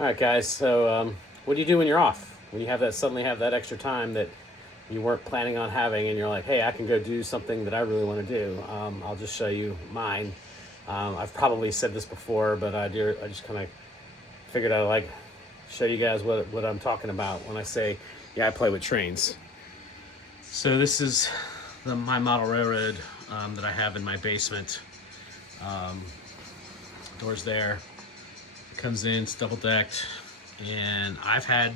All right, guys. So, what do you do when you're off? When you have that suddenly have that extra time that you weren't planning on having, and you're like, "Hey, I can go do something that I really want to do." I'll just show you mine. I've probably said this before, but I just kind of figured I'd like show you guys what I'm talking about when I say, "Yeah, I play with trains." So this is my model railroad that I have in my basement. Um, Doors there. Comes in, it's double decked, and I've had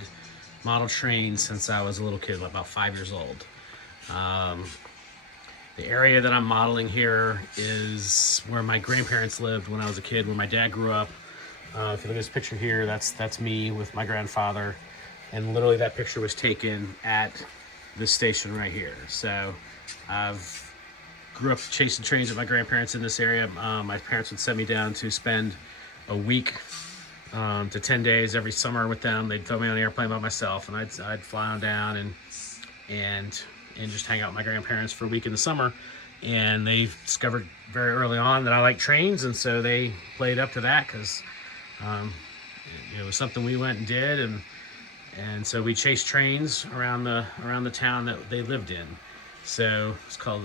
model trains since I was a little kid, about 5 years old. Um, the area that I'm modeling here is where my grandparents lived when I was a kid, where my dad grew up. If you look at this picture here, that's me with my grandfather, and literally that picture was taken at this station right here. So I've grew up chasing trains with my grandparents in this area. My parents would send me down to spend a week to 10 days every summer with them. They'd throw me on an airplane by myself, and I'd fly on down and just hang out with my grandparents for a week in the summer. And they discovered very early on that I like trains, and so they played up to that because it was something we went and did, and so we chased trains around the town that they lived in. So it's called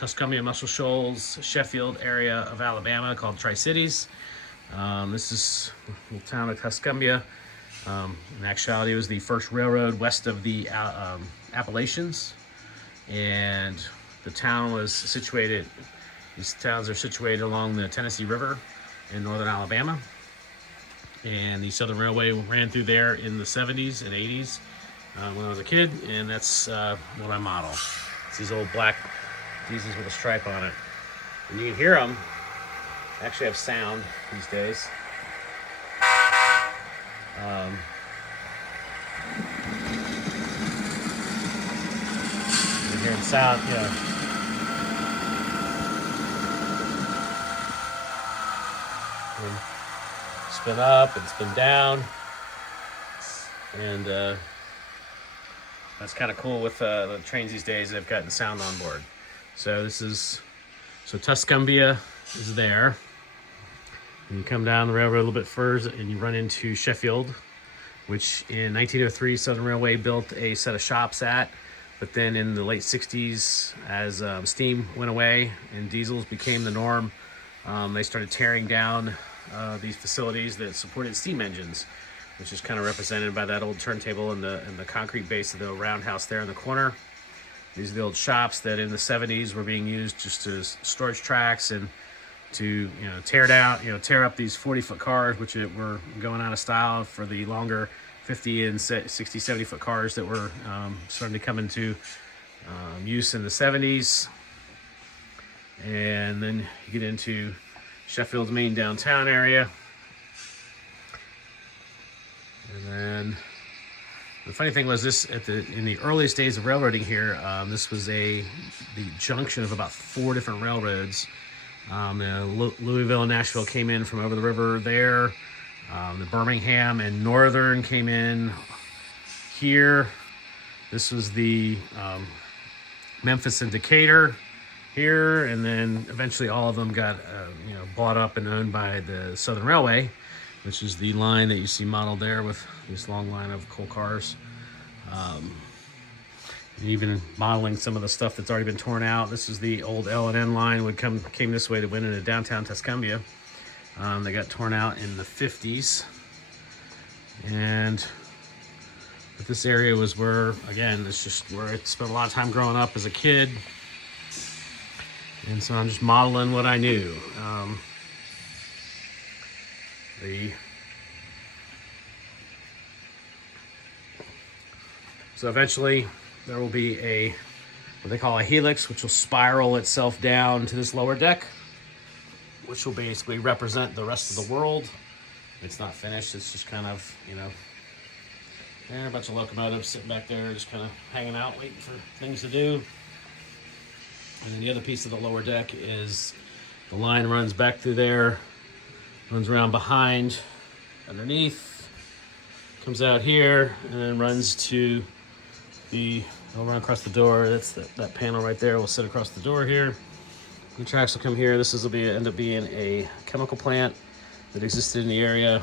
Tuscumbia, Muscle Shoals, Sheffield area of Alabama, called Tri-Cities. This is the town of Tuscumbia. In actuality, it was the first railroad west of the Appalachians, and the town was situated. These towns are situated along the Tennessee River in northern Alabama, and the Southern Railway ran through there in the 70s and 80s when I was a kid, and that's what I model. It's these old black diesels with a stripe on it, and you can hear them. Actually have sound these days. You're hearing sound, and spin up and spin down, and that's kind of cool with the trains these days. They've gotten sound on board. So Tuscumbia is there. And you come down the railroad a little bit further and you run into Sheffield, which in 1903 Southern Railway built a set of shops at. But then in the late 60s, as steam went away and diesels became the norm, they started tearing down these facilities that supported steam engines, which is kind of represented by that old turntable and the concrete base of the roundhouse there in the corner. These are the old shops that in the 70s were being used just as storage tracks and to tear up these 40-foot cars, which were going out of style for the longer 50 and 60, 70-foot cars that were starting to come into use in the 70s. And then you get into Sheffield's main downtown area. And then the funny thing was this, in the earliest days of railroading here, this was the junction of about 4 different railroads. Louisville and Nashville came in from over the river there. The Birmingham and Northern came in here. This was the Memphis and Decatur here, and then eventually all of them got bought up and owned by the Southern Railway, which is the line that you see modeled there with this long line of coal cars. Even modeling some of the stuff that's already been torn out. This is the old L&N line came this way to went into downtown Tuscumbia. They got torn out in the 50s. But this area was where, again, it's just where I spent a lot of time growing up as a kid. And so I'm just modeling what I knew. So eventually there will be what they call a helix, which will spiral itself down to this lower deck, which will basically represent the rest of the world. It's not finished. It's just kind of, a bunch of locomotives sitting back there just kind of hanging out, waiting for things to do. And then the other piece of the lower deck is the line runs back through there, runs around behind, underneath, comes out here, and then runs to I'll run across the door. That's that panel right there. We'll sit across the door here. The tracks will come here. This end up being a chemical plant that existed in the area.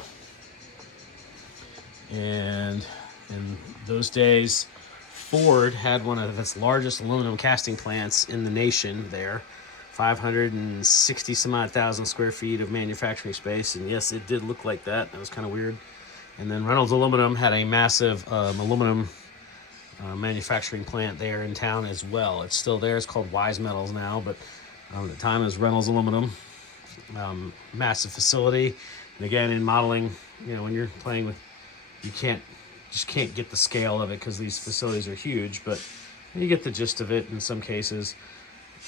And in those days, Ford had one of its largest aluminum casting plants in the nation there, 560 some odd thousand square feet of manufacturing space. And yes, it did look like that. That was kind of weird. And then Reynolds Aluminum had a massive aluminum manufacturing plant there in town as well. It's still there. It's called Wise Metals now, but at the time it was Reynolds Aluminum. Massive facility. And again, in modeling, when you're playing with, you just can't get the scale of it because these facilities are huge, but you get the gist of it in some cases.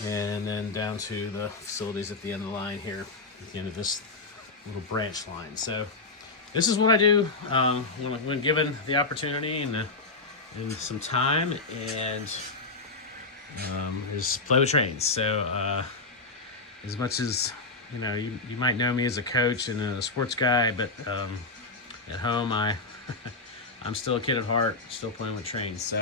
And then down to the facilities at the end of the line here, at the end of this little branch line. So this is what I do when given the opportunity and some time, and is play with trains. So as much as you might know me as a coach and a sports guy, but at home I'm still a kid at heart, still playing with trains. So